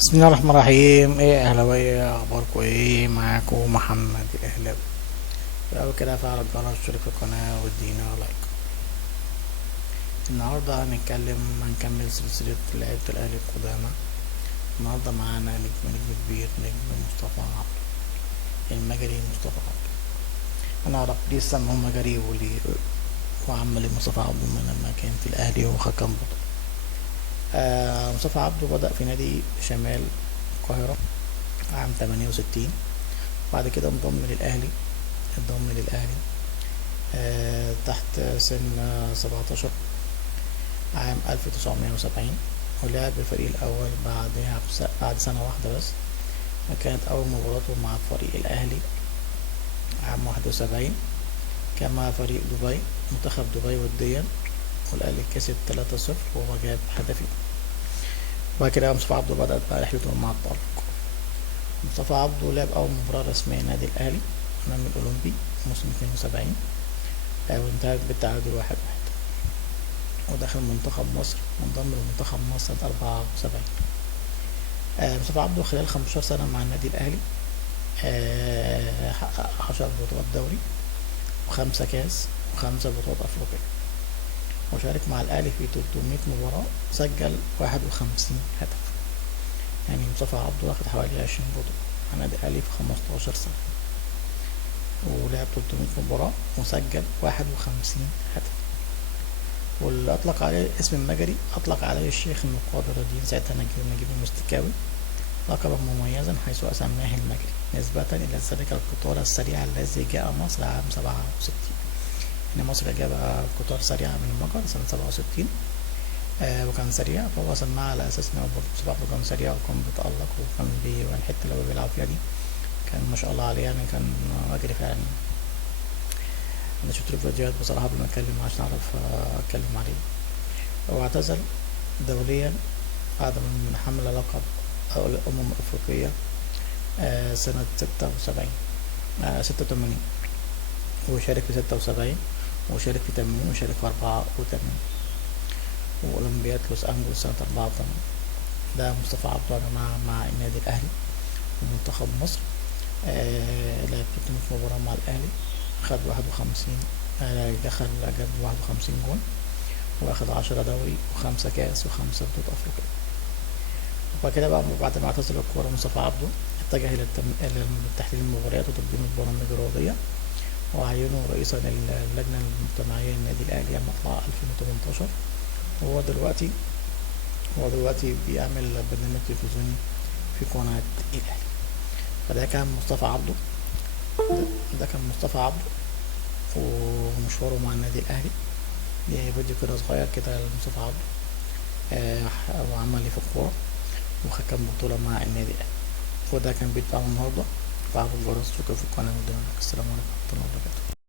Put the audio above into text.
بسم الله الرحمن الرحيم. ايه اهلاوية، اخباركم ايه؟ معاكم محمد الاهلاوي. الاول كده فعل الجرس، اشترك في القناة وادينا لايك. النهاردة هنكمل سلسلة لعيبة الاهلي القدامى. النهاردة معانا نجم كبير، نجم مصطفى عبده المجري. مصطفى عبده انا اعرف ليه سموه مجري وليه وعمل مصطفى عبده من لما كان في الاهلي وحكم بطل. مصطفى عبده بدأ في نادي شمال القاهرة عام 68. بعد كده انضم للأهلي تحت سن 17 عام 1970، ولعب بالفريق الأول بعد سنة واحدة بس. كانت أول مباراته مع فريق الأهلي عام 71 كان مع فريق دبي، منتخب دبي وديا، والأهلي كسب 3-0 وهو جاب هدفين. وبعد كده مصطفى عبده بدأت بقى رحلته مع التألق. مصطفى عبده لعب أول مباراة رسمية نادي الأهلي أمام الأولمبي موسم 72، وانتهت بالتعادل 1-1. ودخل منتخب مصر، وانضم لمنتخب مصر سنة 74. مصطفى عبده خلال 15 سنة مع النادي الأهلي حقق 10 بطولات دوري و5 كاس و5 بطولات أفريقية، وشارك مع الأهلي في 300 مباراة، سجل 51 هدف. يعني مصطفى عبده واخد حوالي 20 بطولة مع النادي الأهلي في 15 سنة، ولعب 300 مباراة وسجل 51 هدف. واللي أطلق عليه اسم المجري أطلق عليه الشيخ النقاد الرضيين ساعتها نجيب المستكاوي لقبا مميزا، حيث أسماه المجري نسبة إلى ذلك القطار السريع الذي جاء مصر عام 67. إن مصر جاب قطار سريع من المجر سنة 67 وكان سريع، فهو سماه على أساس إن هو كان سريع وكان بيتألق والحتة اللي هو بيلعب فيها دي كان ما شاء الله عليه، يعني كان مجري فعلا. انا شفت له فيديوهات بصراحه قبل ما اتكلم عشان اعرف اتكلم عليه. هو اعتزل دوليا بعد من حمل لقب الامم الافريقيه سنه 86 وشارك في 76 وشارك في 80 وشارك في 84 واولمبياد لوس انجلوس سنه 84. ده مصطفى عبده يا جماعه مع النادي الاهلي ومنتخب مصر. لعب 300 مباراه مع الاهلي، خد 51 جاب 51 جون، واخد 10 دوري و5 كاس و5 بطولات افريقيا. وبعد كده بقى بعد ما اعتزل الكورة مصطفى عبده اتجه الى تحليل المباريات وتقديم البرامج الرياضية، وعينه رئيسا للجنة المجتمعية للنادي الأهلي عام 2018. وهو دلوقتي بيعمل برنامج تلفزيوني في قناة الأهلي. فده كان مصطفى عبده ده كان مصطفى عبده ومشواره مع النادي الأهلي. دي فيديو كده صغير كده لمصطفى عبده وعمل في الكورة وخد كام بطولة مع النادي الأهلي. وده كان فيديو بتاعنا النهاردة. فعلوا الجرس، شكرا في القناة. السلام عليكم ورحمة الله وبركاته.